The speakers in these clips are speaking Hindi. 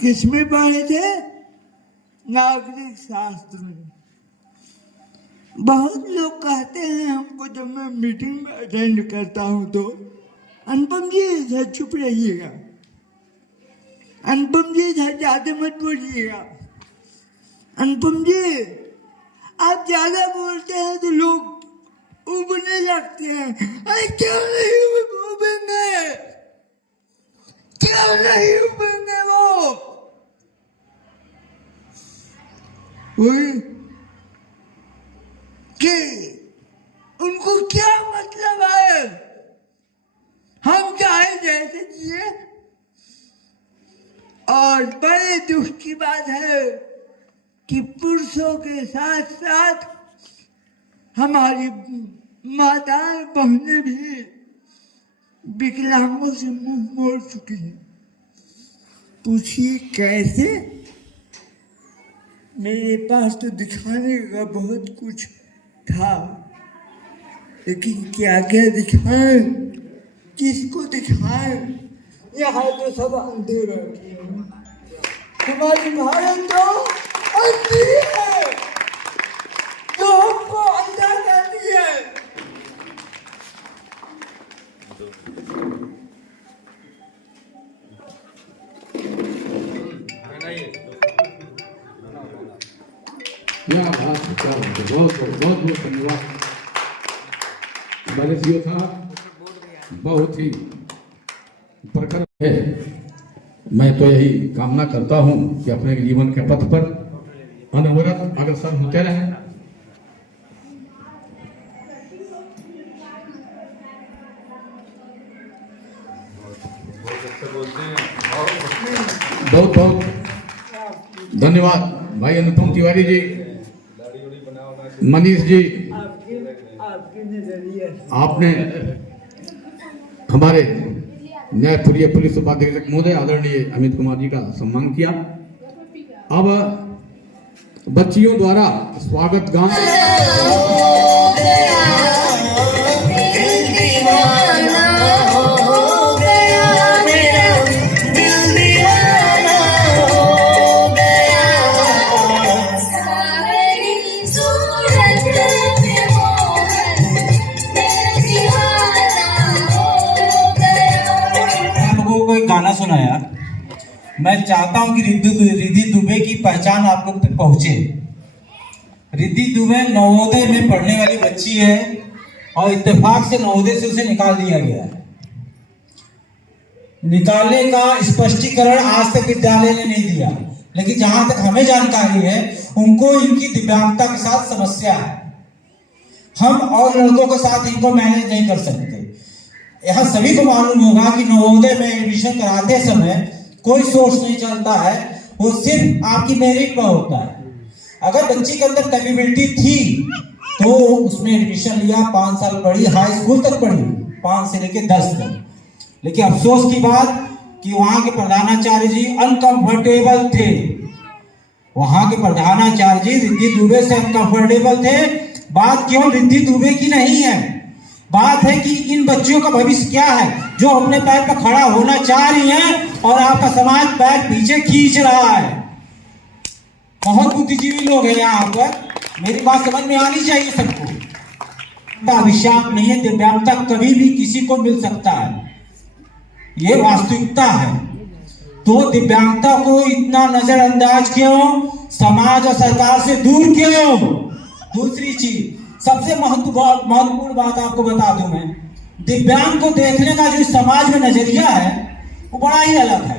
किसमें पढ़े थे? नागरिक शास्त्र में। बहुत लोग कहते हैं हमको जब मैं मीटिंग में अटेंड करता हूं तो, अनुपम जी इधर चुप रहिएगा, अनुपम जी इधर ज्यादा मत बोलिएगा, अनुपम जी आप ज्यादा बोलते हैं तो लोग उबने लगते हैं। अरे क्यों नहीं उबेंगे, क्यों नहीं उबेंगे वो कि उनको क्या मतलब है हम चाहे जैसे जिए। और बड़े दुख की बात है कि पुरुषों के साथ साथ हमारी माताएं बहनें भी विकलांगों से मुंह मोड़ चुकी हैं। पूछिए कैसे? मेरे पास तो दिखाने का बहुत कुछ था, लेकिन क्या क्या दिखाएं, किसको दिखाएं? यहाँ तो सब अंधे बैठे हैं। हमारी भारत तो अंधी है, जो हमको अंधा करती है। बहुत धन्यवाद बालेसियो साहब, बहुत ही प्रखर है। मैं तो यही कामना करता हूं कि अपने जीवन के पथ पर अनवरत अग्रसर होते रहें। बहुत बहुत धन्यवाद भाई अनुपम तिवारी जी, मनीष जी, आपने हमारे न्यायप्रिय पुलिस उपाधीक्षक महोदय आदरणीय अमित कुमार जी का सम्मान किया। अब बच्चियों द्वारा स्वागत गान गाना सुना यार। मैं चाहता हूं कि रिद्धि दुबे की पहचान आप लोग तक पहुंचे। रिद्धि दुबे नवोदय में पढ़ने वाली बच्ची है और इत्तेफाक से नवोदय से उसे निकाल दिया गया है। निकालने का स्पष्टीकरण आज तक विद्यालय ने नहीं दिया, लेकिन जहां तक हमें जानकारी है उनको इनकी दिव्यांगता के साथ समस्या है। हम और लड़कों के साथ इनको मैनेज नहीं कर सकते। यह सभी को मालूम होगा कि नवोदय में एडमिशन कराते समय कोई सोर्स नहीं चलता है, वो सिर्फ आपकी मेरिट पर होता है। अगर बच्ची के अंदर कैपेबिलिटी थी तो उसमें एडमिशन लिया, 5 साल पढ़ी, हाई स्कूल तक पढ़ी, 5 से लेकर 10 तक। लेकिन अफसोस की बात कि वहां के प्रधानाचार्य जी अनकंफर्टेबल थे। वहां के प्रधानाचार्य जी रिद्धि दुबे से अनकंफर्टेबल थे। बात केवल रिद्धि दुबे की नहीं है, बात है कि इन बच्चियों का भविष्य क्या है जो अपने पैर पर खड़ा होना चाह रही हैं और आपका समाज पैर पीछे खींच रहा है। बहुत बुद्धिजीवी लोग हैं यहाँ पर, मेरी बात समझ में आनी चाहिए सबको। अभिशाप नहीं है, दिव्यांगता कभी भी किसी को मिल सकता है, ये वास्तविकता है। तो दिव्यांगता को इतना नजरअंदाज क्यों, समाज और सरकार से दूर क्यों? दूसरी चीज, सबसे महत्वपूर्ण बात आपको बता दूं मैं, दिव्यांग को देखने का जो समाज में नजरिया है वो बड़ा ही अलग है।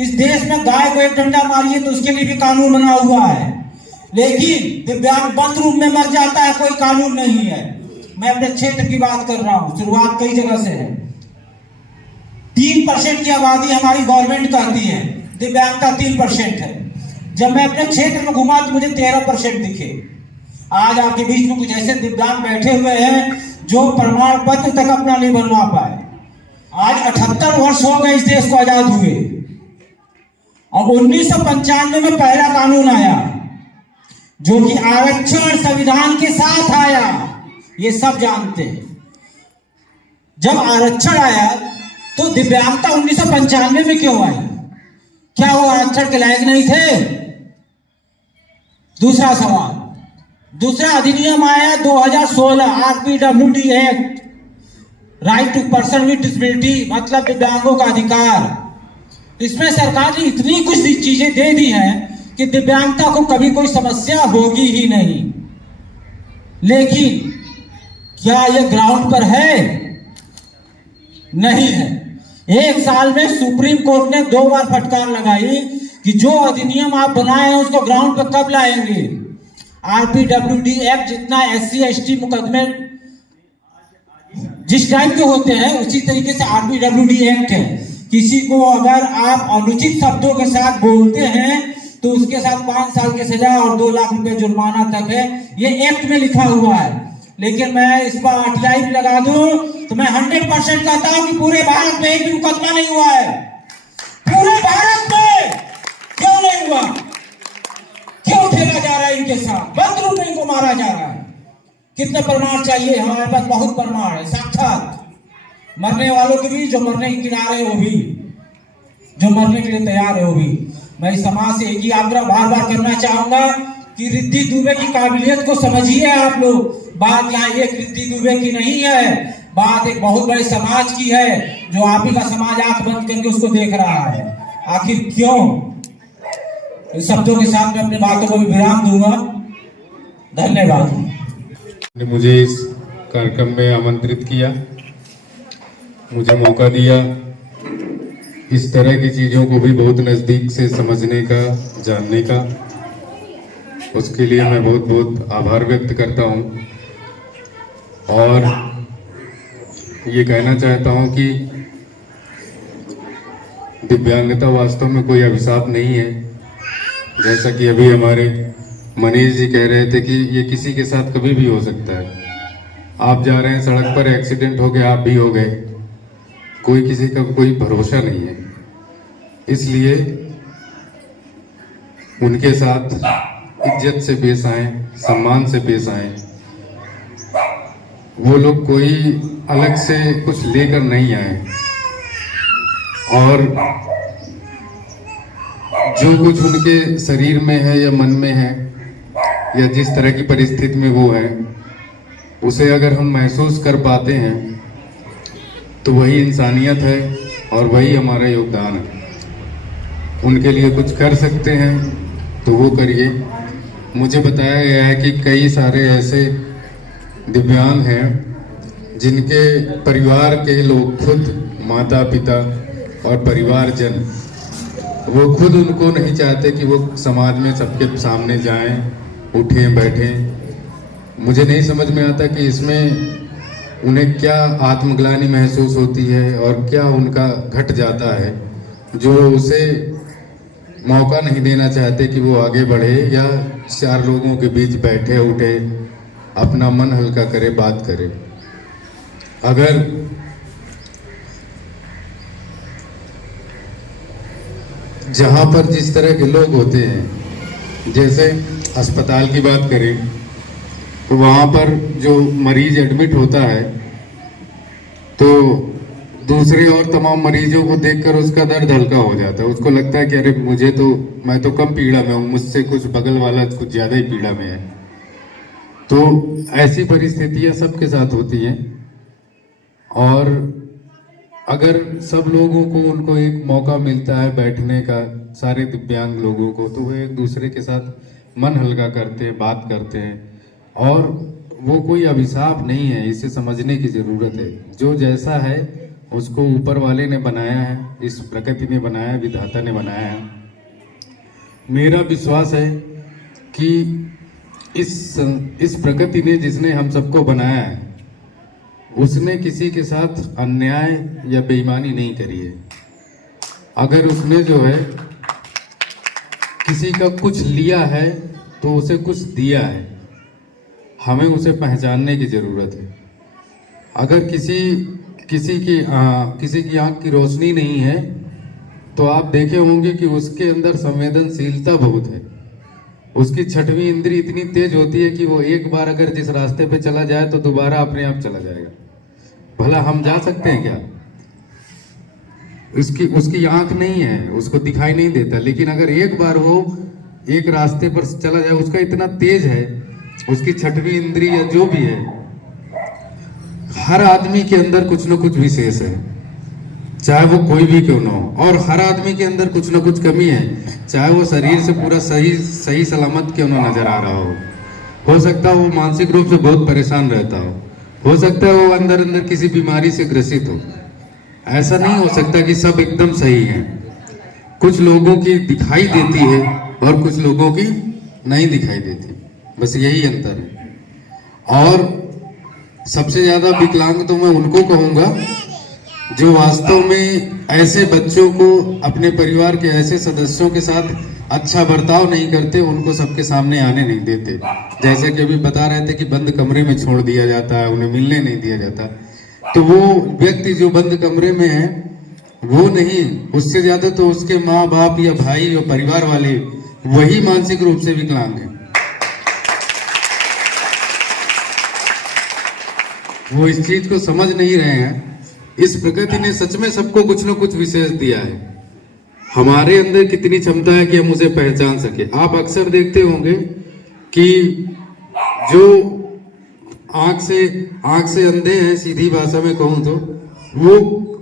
इस देश में गाय को एक डंडा मारिए तो उसके लिए भी कानून बना हुआ है, लेकिन दिव्यांग बंद रूम में मर जाता है, कोई कानून नहीं है। मैं अपने क्षेत्र की बात कर रहा हूं, शुरुआत कई जगह से है। 3% की आबादी हमारी गवर्नमेंट कहती है, दिव्यांगता 3% है। जब मैं अपने क्षेत्र में घुमा तो मुझे 13% दिखे। आज आपके बीच में कुछ ऐसे दिव्यांग बैठे हुए हैं जो प्रमाण पत्र तक अपना नहीं बनवा पाए। आज 78 वर्ष हो गए इस देश को आजाद हुए और 1995 में पहला कानून आया जो कि आरक्षण संविधान के साथ आया, ये सब जानते हैं। जब आरक्षण आया तो दिव्यांगता 1995 में क्यों आई? क्या वो आरक्षण के लायक नहीं थे? दूसरा सवाल, दूसरा अधिनियम आया 2016 RPWD act, right to person with disability, मतलब दिव्यांगों का अधिकार। इसमें सरकार ने इतनी कुछ चीजें दे दी हैं कि दिव्यांगता को कभी कोई समस्या होगी ही नहीं। लेकिन क्या यह ग्राउंड पर है? नहीं है। एक साल में सुप्रीम कोर्ट ने 2 बार फटकार लगाई कि जो अधिनियम आप बनाए हैं उसको ग्राउंड पर कब लाएंगे। RPWD एक्ट जितना SC ST मुकदमे जिस टाइप के होते हैं उसी तरीके से RPWD एक्ट है। किसी को अगर आप अनुचित शब्दों के साथ बोलते हैं तो उसके साथ 5 साल की सजा और 2 लाख रुपए जुर्माना तक है। ये एक्ट में लिखा हुआ है। लेकिन मैं इस पर RTI भी लगा दूं तो मैं 100% कहता हूं कि पूरे भारत में एक भी मुकदमा नहीं हुआ है। पूरे भारत में क्यों नहीं हुआ? क्यों खेला जा रहा है इनके साथ? बंद रूप में इनको मारा जा रहा है। कितने प्रमाण चाहिए? हमारे पास बहुत प्रमाण है, साक्षात मरने वालों के भी, जो मरने के किनारे वो भी, जो मरने के लिए तैयार है वो भी। मैं इस समाज से एक ही आग्रह बार बार करना चाहूंगा कि रिद्धि दुबे की काबिलियत को समझिए आप लोग। बात यहाँ एक रिद्धि दुबे की नहीं है, बात एक बहुत बड़े समाज की है, जो आप ही का समाज आंख बंद करके उसको देख रहा है। आखिर क्यों? इन शब्दों के साथ मैं अपनी बातों को भी विराम दूंगा। धन्यवाद। मुझे इस कार्यक्रम में आमंत्रित किया, मुझे मौका दिया इस तरह की चीज़ों को भी बहुत नज़दीक से समझने का, जानने का। उसके लिए मैं बहुत बहुत आभार व्यक्त करता हूँ और ये कहना चाहता हूँ कि दिव्यांगता वास्तव में कोई अभिशाप नहीं है। जैसा कि अभी हमारे मनीष जी कह रहे थे कि ये किसी के साथ कभी भी हो सकता है। आप जा रहे हैं सड़क पर, एक्सीडेंट हो गया, आप भी हो गए, कोई किसी का कोई भरोसा नहीं है। इसलिए उनके साथ इज्जत से पेश आए, सम्मान से पेश आए। वो लोग कोई अलग से कुछ लेकर नहीं आए और जो कुछ उनके शरीर में है या मन में है या जिस तरह की परिस्थिति में वो है, उसे अगर हम महसूस कर पाते हैं तो वही इंसानियत है और वही हमारा योगदान है। उनके लिए कुछ कर सकते हैं तो वो करिए। मुझे बताया गया है कि कई सारे ऐसे दिव्यांग हैं जिनके परिवार के लोग खुद, माता पिता और परिवारजन, वो खुद उनको नहीं चाहते कि वो समाज में सबके सामने जाएं, उठें, बैठें। मुझे नहीं समझ में आता कि इसमें उन्हें क्या आत्मग्लानि महसूस होती है और क्या उनका घट जाता है जो उसे मौका नहीं देना चाहते कि वो आगे बढ़े या 4 लोगों के बीच बैठे, उठे, अपना मन हल्का करे, बात करे। अगर जहाँ पर जिस तरह के लोग होते हैं, जैसे अस्पताल की बात करें तो वहाँ पर जो मरीज एडमिट होता है तो दूसरे और तमाम मरीजों को देखकर उसका दर्द हल्का हो जाता है। उसको लगता है कि अरे मैं तो कम पीड़ा में हूँ, मुझसे कुछ बगल वाला कुछ ज़्यादा ही पीड़ा में है। तो ऐसी परिस्थितियाँ सबके साथ होती हैं और अगर सब लोगों को उनको एक मौका मिलता है बैठने का, सारे दिव्यांग लोगों को, तो वो एक दूसरे के साथ मन हल्का करते हैं, बात करते हैं। और वो कोई अभिशाप नहीं है, इसे समझने की ज़रूरत है। जो जैसा है उसको ऊपर वाले ने बनाया है, इस प्रकृति ने बनाया है, विधाता ने बनाया है। मेरा विश्वास है कि इस प्रकृति ने, जिसने हम सबको बनाया है, उसने किसी के साथ अन्याय या बेईमानी नहीं करी है। अगर उसने जो है किसी का कुछ लिया है तो उसे कुछ दिया है। हमें उसे पहचानने की ज़रूरत है। अगर किसी की आंख की रोशनी नहीं है तो आप देखे होंगे कि उसके अंदर संवेदनशीलता बहुत है। उसकी 6वीं इंद्री इतनी तेज होती है कि वो एक बार अगर जिस रास्ते पे चला जाए तो दोबारा अपने आप चला जाएगा। भला हम जा सकते हैं क्या? उसकी उसकी आंख नहीं है, उसको दिखाई नहीं देता, लेकिन अगर एक बार वो एक रास्ते पर चला जाए, उसका इतना तेज है, उसकी छठवीं इंद्रिय या जो भी है, हर आदमी के अंदर कुछ न कुछ विशेष है, चाहे वो कोई भी क्यों ना हो, और हर आदमी के अंदर कुछ न कुछ कमी है, चाहे वो शरीर से पूरा सही सलामत क्यों ना नजर आ रहा हो सकता है वो मानसिक रूप से बहुत परेशान रहता हो सकता है वो अंदर अंदर किसी बीमारी से ग्रसित हो। ऐसा नहीं हो सकता कि सब एकदम सही है। कुछ लोगों की दिखाई देती है और कुछ लोगों की नहीं दिखाई देती, बस यही अंतर है। और सबसे ज्यादा विकलांग तो मैं उनको कहूंगा जो वास्तव में ऐसे बच्चों को अपने परिवार के ऐसे सदस्यों के साथ अच्छा बर्ताव नहीं करते, उनको सबके सामने आने नहीं देते। जैसे कि अभी बता रहे थे कि बंद कमरे में छोड़ दिया जाता है, उन्हें मिलने नहीं दिया जाता। तो वो व्यक्ति जो बंद कमरे में है वो नहीं, उससे ज्यादा तो उसके माँ बाप या भाई या परिवार वाले वही मानसिक रूप से विकलांग है। वो इस चीज को समझ नहीं रहे हैं। इस प्रकृति ने सच में सबको कुछ न कुछ विशेष दिया है। हमारे अंदर कितनी क्षमता है कि हम उसे पहचान सके। आप अक्सर देखते होंगे कि जो आंख से अंधे हैं, सीधी भाषा में कहूं तो, वो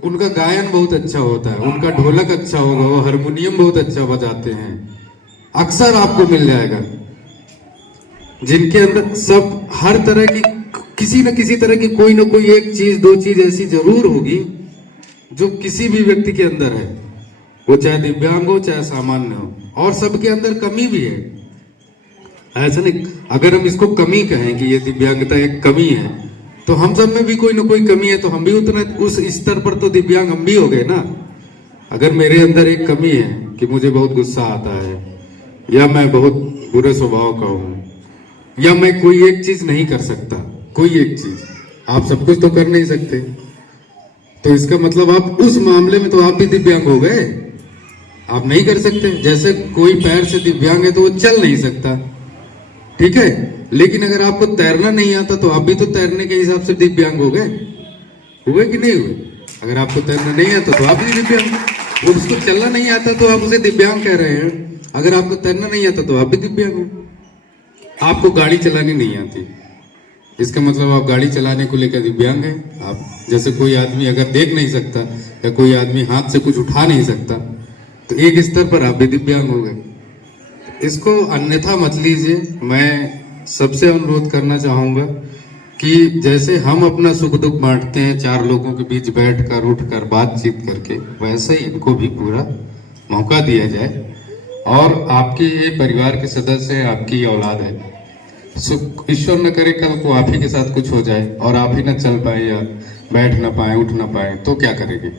उनका गायन बहुत अच्छा होता है, उनका ढोलक अच्छा होगा, वो हारमोनियम बहुत अच्छा बजाते हैं। अक्सर आपको मिल जाएगा जिनके अंदर सब हर तरह की किसी न किसी तरह की कोई ना कोई एक चीज दो चीज ऐसी जरूर होगी जो किसी भी व्यक्ति के अंदर है, वो चाहे दिव्यांग हो चाहे सामान्य हो। और सबके अंदर कमी भी है, ऐसा नहीं। अगर हम इसको कमी कहें कि ये दिव्यांगता एक कमी है, तो हम सब में भी कोई ना कोई कमी है, तो हम भी उतना उस स्तर पर तो दिव्यांग हम भी हो गए ना। अगर मेरे अंदर एक कमी है कि मुझे बहुत गुस्सा आता है, या मैं बहुत बुरे स्वभाव का हूं, या मैं कोई एक चीज नहीं कर सकता, कोई एक चीज, आप सब कुछ तो कर नहीं सकते, तो इसका मतलब आप उस मामले में तो आप भी दिव्यांग हो गए। आप नहीं कर सकते। जैसे कोई पैर से दिव्यांग है तो वो चल नहीं सकता, ठीक है, लेकिन अगर आपको तैरना नहीं आता तो आप भी तो तैरने के हिसाब से दिव्यांग हो गए, हुए कि नहीं हुए? अगर आपको तैरना नहीं आता तो आप भी दिव्यांग। उसको चलना नहीं आता तो आप उसे दिव्यांग कह रहे हैं। अगर आपको तैरना नहीं आता तो आप भी दिव्यांग हो। आपको गाड़ी चलानी नहीं आती, इसका मतलब आप गाड़ी चलाने को लेकर दिव्यांग है। आप जैसे कोई आदमी अगर देख नहीं सकता या कोई आदमी हाथ से कुछ उठा नहीं सकता, तो एक स्तर पर आप भी दिव्यांग हो गए। इसको अन्यथा मत लीजिए। मैं सबसे अनुरोध करना चाहूंगा कि जैसे हम अपना सुख दुख बांटते हैं चार लोगों के बीच बैठकर उठकर बातचीत करके, वैसे ही इनको भी पूरा मौका दिया जाए। और आपके ये परिवार के सदस्य है, आपकी औलाद है, ईश्वर न करे कल को आप ही के साथ कुछ हो जाए और आप ही न चल पाए या बैठ ना पाए उठ ना पाए, तो क्या करेंगे?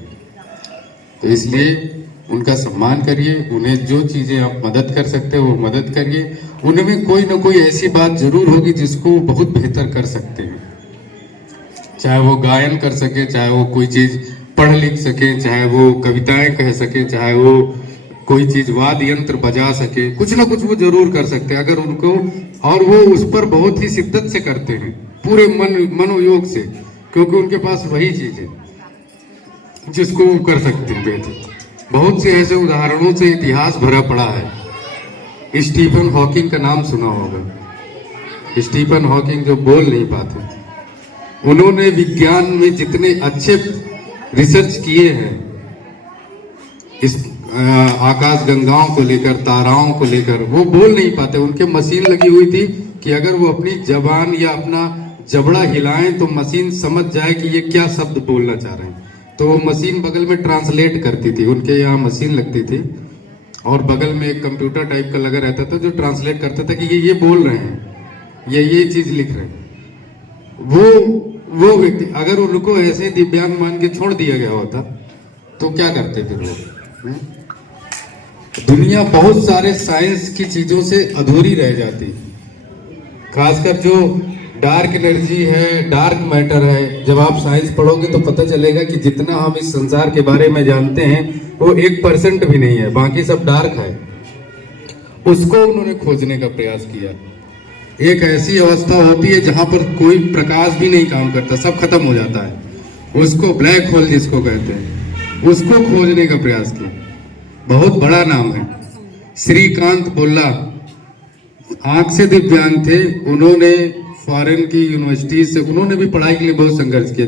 तो इसलिए उनका सम्मान करिए, उन्हें जो चीजें आप मदद कर सकते हो वो मदद करिए। उनमें कोई ना कोई ऐसी बात जरूर होगी जिसको बहुत बेहतर कर सकते हैं, चाहे वो गायन कर सके, चाहे वो कोई चीज पढ़ लिख सके, चाहे वो कविताएं कह सके, चाहे वो कोई चीज वाद्य यंत्र बजा सके, कुछ ना कुछ वो जरूर कर सकते हैं अगर उनको, और वो उस पर बहुत ही शिद्दत से करते हैं, पूरे मनोयोग से, क्योंकि उनके पास वही चीज है जिसको वो कर सकते हैं बेहतर। बहुत से ऐसे उदाहरणों से इतिहास भरा पड़ा है। स्टीफन हॉकिंग का नाम सुना होगा। स्टीफन हॉकिंग जो बोल नहीं पाते, उन्होंने विज्ञान में जितने अच्छे रिसर्च किए हैं, इस आकाश गंगाओं को लेकर, ताराओं को लेकर, वो बोल नहीं पाते। उनके मशीन लगी हुई थी कि अगर वो अपनी जबान या अपना जबड़ा हिलाएं तो मशीन समझ जाए कि ये क्या शब्द बोलना चाह रहे हैं। तो वो मशीन बगल में ट्रांसलेट करती थी, उनके यहाँ मशीन लगती थी और बगल में एक कंप्यूटर टाइप का लगा रहता था जो ट्रांसलेट करता था कि ये बोल रहे हैं, ये चीज लिख रहे हैं। वो व्यक्ति अगर उनको ऐसे दिव्यांग मान के छोड़ दिया गया होता तो क्या करते फिर वो? दुनिया बहुत सारे साइंस की चीजों से अधूरी रह जाती, खासकर जो डार्क एनर्जी है, डार्क मैटर है। जब आप साइंस पढ़ोगे तो पता चलेगा कि जितना हम इस संसार के बारे में जानते हैं वो 1% भी नहीं है, बाकी सब डार्क है। उसको उन्होंने खोजने का प्रयास किया। एक ऐसी अवस्था होती है जहां पर कोई प्रकाश भी नहीं काम करता, सब खत्म हो जाता है, उसको ब्लैक होल जिसको कहते हैं। उसको खोजने का प्रयास किया। बहुत बड़ा नाम है। श्रीकांत बोल्ला आंख से दिव्यांग थे, उन्होंने फॉरेन की यूनिवर्सिटी से उन्होंने भी पढ़ाई के लिए बहुत संघर्ष किया।